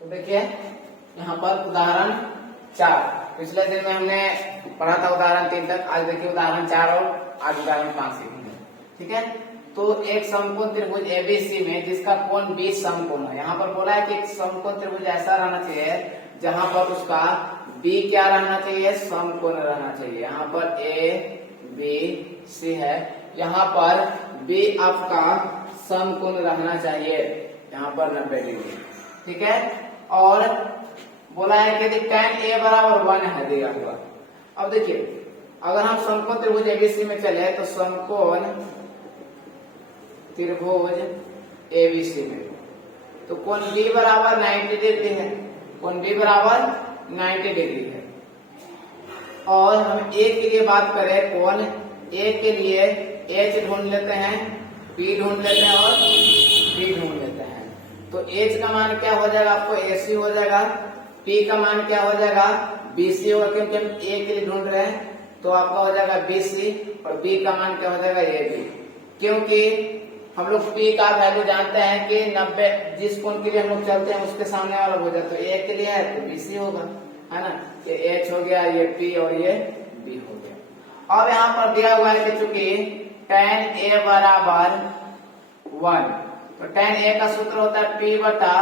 तो देखिए यहाँ पर उदाहरण 4, पिछले दिन में हमने पढ़ा था उदाहरण 3 तक। आज देखिए उदाहरण 4 और आज उदाहरण 5 सीखेंगे। ठीक है, तो एक समकोण त्रिभुज एबीसी में जिसका कोण 20 समकोण है। यहाँ पर बोला है कि एक समकोण त्रिभुज ऐसा रहना चाहिए जहां पर उसका बी क्या रहना चाहिए, समकोण रहना चाहिए। यहाँ पर ए बी सी है, यहाँ पर बी आपका समकोण रहना चाहिए, यहाँ पर 90 डिग्री। ठीक है, और बोला है कि यदि tan a बराबर 1 है दिया हुआ। अब देखिए अगर हम समकोण त्रिभुज एबीसी में चले तो समकोण त्रिभुज एबीसी में तो कोण b बराबर 90 डिग्री है, कोण b बराबर 90 डिग्री है। और हम a के लिए बात करें, कोण a के लिए h ढूंढ लेते हैं, p ढूंढ लेते हैं और b ढूंढ लेते हैं। तो h का मान क्या हो जाएगा, आपको ac हो जाएगा, p का मान क्या हो जाएगा, bc होगा, क्योंकि हम a के लिए ढूंढ रहे हैं। तो आपका हो जाएगा bc और b का मान क्या हो जाएगा, ab, क्योंकि हम लोग p का वैल्यू जानते हैं कि 90 जिस कोण के लिए हम लोग चलते हैं उसके सामने वाला हो जाए। तो a के लिए है तो bc होगा, है ना। ये h हो गया, ये p और ये b हो गया। अब यहाँ पर दिया हुआ है कि चूंकि tan a बराबर 1, तो tan a का सूत्र होता है p बटा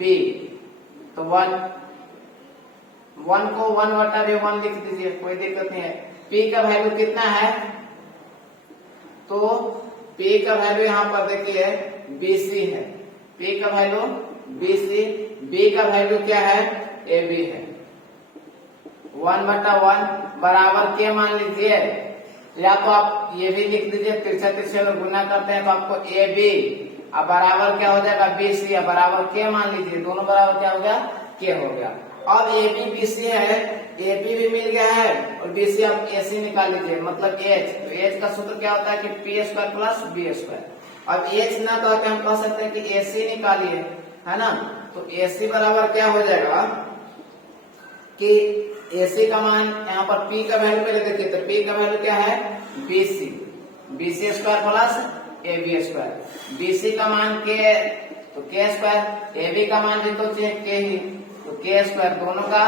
b, तो 1 को 1 बटा b 1 लिख दीजिए, कोई दिक्कत नहीं है। p का वैल्यू कितना है, तो p का वैल्यू यहाँ पर देखिए bc है, p का वैल्यू bc, b का वैल्यू क्या है, ab है। 1 बटा 1 बराबर के मान लीजिए, या तो आप ये भी लिख दीजिए, तिरछा तिरछे में गुना करते हैं तो आपको ab अब बराबर क्या हो जाएगा, bc, अब बराबर के मान लीजिए, दोनों बराबर क्या हो गया, के हो गया। अब ab bc है, ab भी मिल गया है और bc आप ac निकाल लीजिए, मतलब h। तो h का सूत्र क्या होता है कि p square plus b square. अब h ना कह के हम कह सकते हैं कि ac निकालिए, है ना। तो ac बराबर क्या हो जाएगा कि ac का मान यहाँ पर p का वैल्यू पहले देखिए, तो p का वैल्यू क्या है, bc, bc square plus ab square. bc का मान k, तो k स्क्वायर, ab का मान भी तो चाहिए k ही, तो k स्क्वायर, दोनों का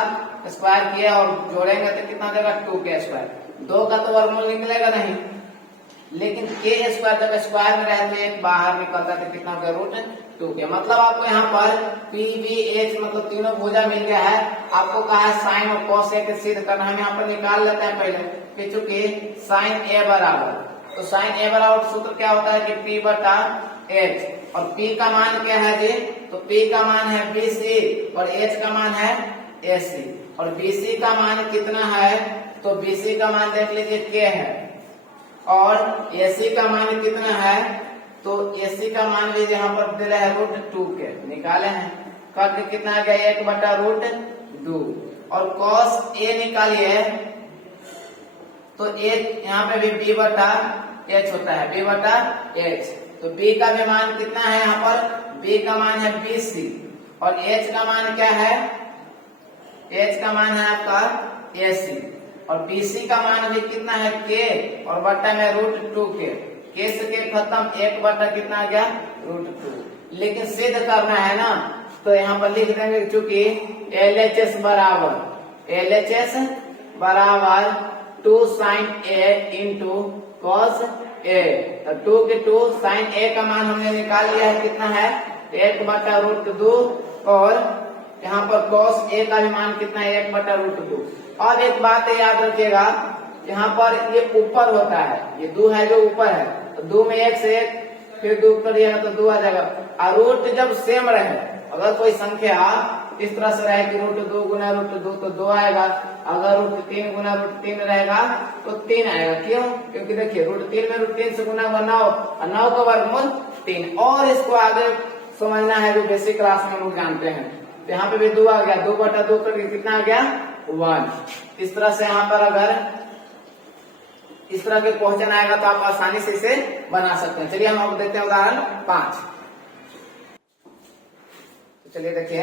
स्क्वायर किया और जोड़ेंगे तो कितना देगा, 2k स्क्वायर। 2 का तो वर्गमूल निकलेगा नहीं, लेकिन k स्क्वायर जब स्क्वायर में रहते हैं बाहर निकलता है तो कितना हो गया, √2k। मतलब आपको यहाँ पर p b h मतलब तीनों भुजा मिल गया है। आपको कहा है साइन और कॉस a के सिद्ध करना, हम यहाँ पर निकाल लेते हैं पहले कि चूंकि साइन a बराबर, तो साइन a बराबर सूत्र क्या होता है कि p बटा h, और p का मान क्या है जी, तो p का मान है bc और h का मान है ac, और bc का मान कितना है, तो bc का मान देख लीजिए k है, और ac का मान कितना है, तो ac का मान लीजिए यहाँ पर दिया है √2k, निकाले हैं, करके कितना आ गया, 1 बटा √2। और cos a निकालिए तो a यहाँ पे भी b बटा h होता है, b बटा h। तो b का भी मान कितना है, यहाँ पर b का मान है bc और h का मान क्या है, h का मान है आपका ac, और bc का मान भी कितना है k और बट्टा में √2k, k से k खत्म, 1 बट्टा कितना आ गया, √2। लेकिन सिद्ध करना है ना, तो यहाँ पर लिख देंगे चूंकि LHS बराबर 2 sin a into cos a, तो 2 के 2 sin a का मान हमने निकाल लिया है, कितना है, 1 बटा √2, और यहाँ पर cos a का भी मान कितना है, 1 बटा √2। और एक बात याद रखिएगा, यहाँ पर ये ऊपर होता है, ये 2 है जो ऊपर है, तो 2 में 1 से 1 फिर 2 करिएगा तो 2 आ जाएगा। और रूट जब सेम रहे, अगर कोई संख्या इस तरह से रहे कि √2 गुना √2 तो 2 आएगा, अगर √3 गुना √3 रहेगा तो 3 आएगा। क्यों, क्योंकि देखिए √3 में √3 से गुना हुआ 9 और 9 का वर्गमूल 3। और इसको आगे समझना है जो बेसिक क्लास में हम लोग जानते हैं, तो यहाँ पे भी 2 आ गया, 2 बटा 2 करके कितना आ गया, 1। इस तरह से यहाँ पर अगर इस तरह के क्वेश्चन आएगा तो आप आसानी से इसे बना सकते हैं। चलिए हम आपको देखते हैं उदाहरण 5। तो चलिए देखिए,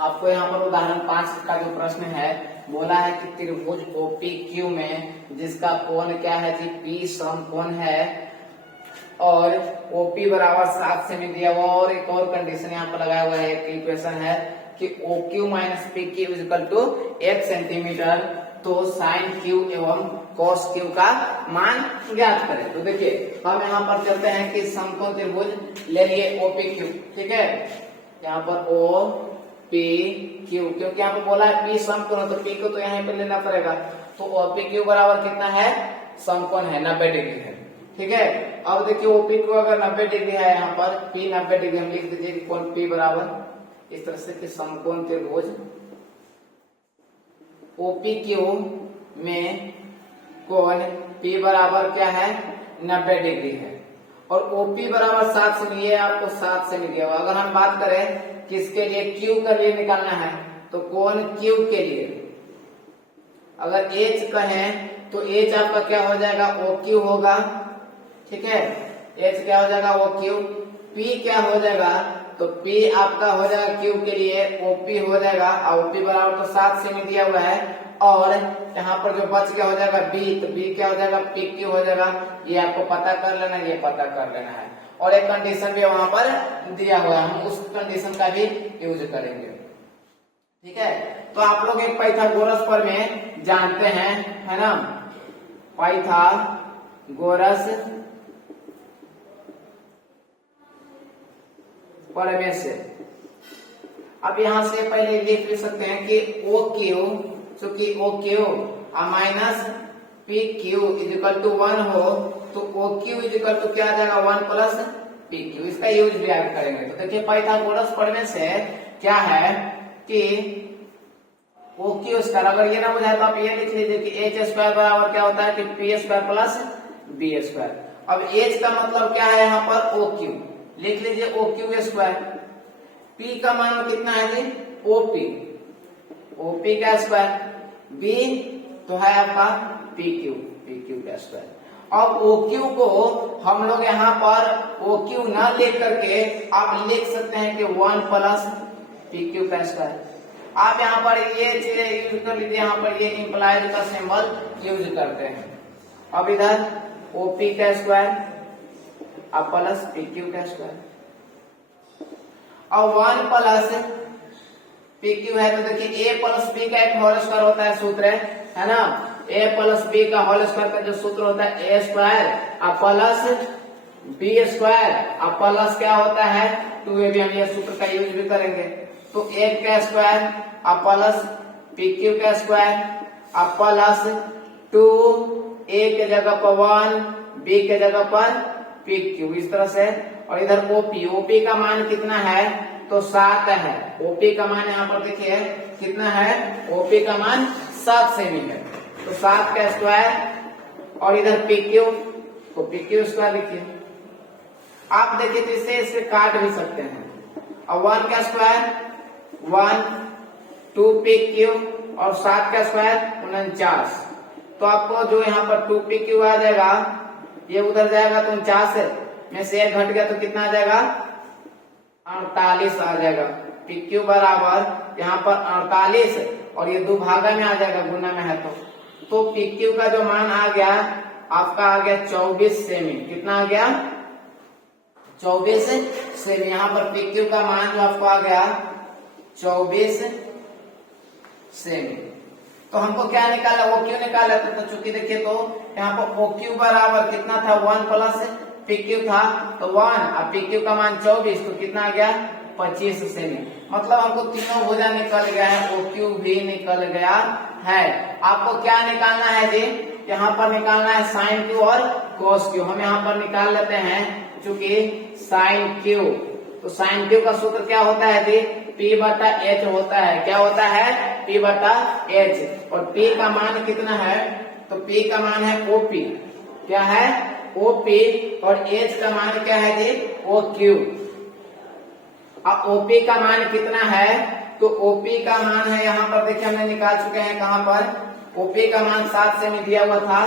आपको यहाँ पर उदाहरण 5 का जो प्रश्न है, बोला है कि त्रिभुज OPQ में जिसका कोण क्या है जी, P समकोण है, और ओपी बराबर 7 सेमी दिया हुआ, और एक और कंडीशन यहाँ पर लगाया हुआ है, एक इक्वेशन है कि OQ minus PQ is equal to 1 centimetre. तो साइन क्यू एवं कॉस क्यू का मान ज्ञात करें। तो देखिए हम यहाँ पर चलते हैं कि समकोण त्रिभुज ले लिए OPQ, ठीक है। यहाँ पर OPQ, क्योंकि यहाँ पर बोला है P समकोण, तो P को तो यहाँ पर लेना पड़ेगा। तो OPQ बराबर कितना है, समकोण है 90 डिग्री है, ठीक है। अब देखिए OPQ अगर 90 डिग्री है, यहाँ पर P 90 डिग्री, हम लिख दीजिए कोण P बराबर इस तरह से कि समकोण त्रिभुज OPQ में कोण P बराबर क्या है, 90 डिग्री है, और OP बराबर 7 सेमी, ये आपको 7 सेमी दिया हुआ। अगर हम बात करें किसके लिए, Q के लिए निकालना है, तो कोण Q के लिए अगर H कहें तो H आपका क्या हो जाएगा, OQ होगा, ठीक है। H क्या हो जाएगा, OQ। P क्या हो जाएगा, तो P आपका हो जाएगा Q के लिए OP हो जाएगा, और OP बराबर तो 7 सेमी दिया हुआ है, और यहाँ पर जो बच क्या हो जाएगा B, तो B क्या हो जाएगा, PQ हो जाएगा। ये आपको पता कर लेना, ये पता कर लेना है। और एक कंडीशन भी वहां पर दिया हुआ है, हम उस कंडीशन का भी यूज करेंगे, ठीक है। तो आप लोग एक पाइथागोरस प्रमेय जानते हैं, है ना, पाइथागोरस प्रमेय से। अब यहां से पहले लिख भी सकते हैं कि OQ, चूंकि OQ minus PQ is equal to 1 हो, तो OQ इज इक्वल टू क्या आ जाएगा, 1 प्लस PQ। इसका यूज भी आगे करेंगे। तो देखिए पाइथागोरस प्रमेय से क्या है कि OQ स्क्वायर, अगर ये ना बुझाए तो आप ये लिख लीजिए कि H स्क्वायर बराबर क्या होता है कि P square plus B square. अब H का मतलब क्या है, यहाँ पर OQ लिख लीजिए, OQ स्क्वायर। P का मान कितना है जी, OP का स्क्वायर, B तो है आपका PQ का स्क्वायर। अब OQ को हम लोग यहाँ पर OQ ना लिख करके आप लिख सकते हैं कि 1 प्लस PQ का स्क्वायर। आप यहाँ पर ये चीजें यूज कर लीजिए, यहाँ पर ये इंप्लाइड का सिंबल यूज करते हैं। अब इधर OP का स्क्वायर अब प्लस PQ का स्क्वायर, और 1 प्लस PQ है, तो देखिए A प्लस B का एक होल स्क्वायर होता है, सूत्र है ना, A प्लस B का होल स्क्वायर का जो सूत्र होता है A स्क्वायर अब प्लस B स्क्वायर अब प्लस क्या होता है 2AB। हम ये सूत्र का यूज भी करेंगे। तो 1 का स्क्वायर अब प्लस PQ का स्क्वायर अब प्लस 2, A के जगह पर 1, B के जगह पर PQ, इस तरह से। और इधर OP का मान कितना है, तो 7 है। OP का मान यहाँ पर देखिए कितना है, OP का मान 7 सेमी है, तो 7 का स्क्वायर, और इधर PQ तो PQ स्क्वायर लिखिए। आप देखिए तो इसे काट भी सकते हैं। और 1 का स्क्वायर 1, 2 PQ और 7 का स्क्वायर 49। तो आपको जो यहाँ पर 2 PQ आ जाएगा, ये उधर जाएगा तो 49 में से 1 घट गया तो कितना आ जाएगा, 48 आ जाएगा। PQ बराबर यहाँ पर 48, और ये 2 भागा में आ जाएगा, गुना में है तो PQ का जो मान आ गया आपका आ गया 24 सेमी। कितना आ गया, 24 सेमी। यहाँ पर PQ का मान जो आपको आ गया 24 सेमी। तो हमको क्या निकाला, OQ निकाला। तो चूंकि देखिए तो यहाँ पर OQ बराबर कितना था, 1 प्लस PQ था, तो 1 और PQ का मान 24, तो कितना आ गया 25 सेमी। मतलब हमको तीनों भुजा निकल गया है, OQ भी निकल गया है। आपको क्या निकालना है जी, यहाँ पर निकालना है साइन Q और cos Q। हम यहाँ पर निकाल लेते हैं, चूंकि साइन Q, तो साइन Q का सूत्र क्या होता है जी, P बटा H होता है। क्या होता है, P बटा H। और P का मान कितना है, तो P का मान है OP, क्या है OP, और H का मान क्या है जी, OQ। अब OP का मान कितना है, तो OP का मान है यहाँ पर देखिए हमने निकाल चुके हैं, कहाँ पर, OP का मान 7 सेमी दिया हुआ था,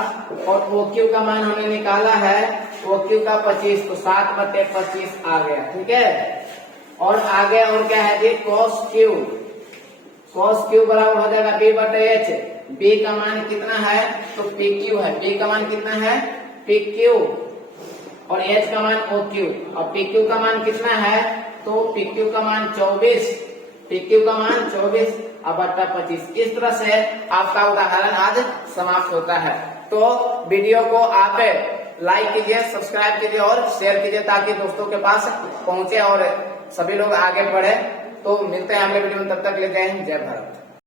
और OQ का मान हमने निकाला है, OQ का 25, तो 7 बटे 25 आ गया, ठीक है। और आगे और क्या है जी, cos Q बराबर हो जाएगा B बटे H। B का मान कितना है, तो PQ है, B का मान कितना है PQ, और एच का मान ओ क्यू, और पी क्यू का मान कितना है, तो पी क्यू का मान 24, पी क्यू का मान 24 अब बट्टा 25। इस तरह से आपका उदाहरण आज समाप्त होता है। तो वीडियो को आप लाइक कीजिए, सब्सक्राइब कीजिए और शेयर कीजिए ताकि दोस्तों के पास पहुंचे और सभी लोग आगे बढ़े। तो मिलते हैं अगले वीडियो में, तब तक ले जय हिंद, जय भारत।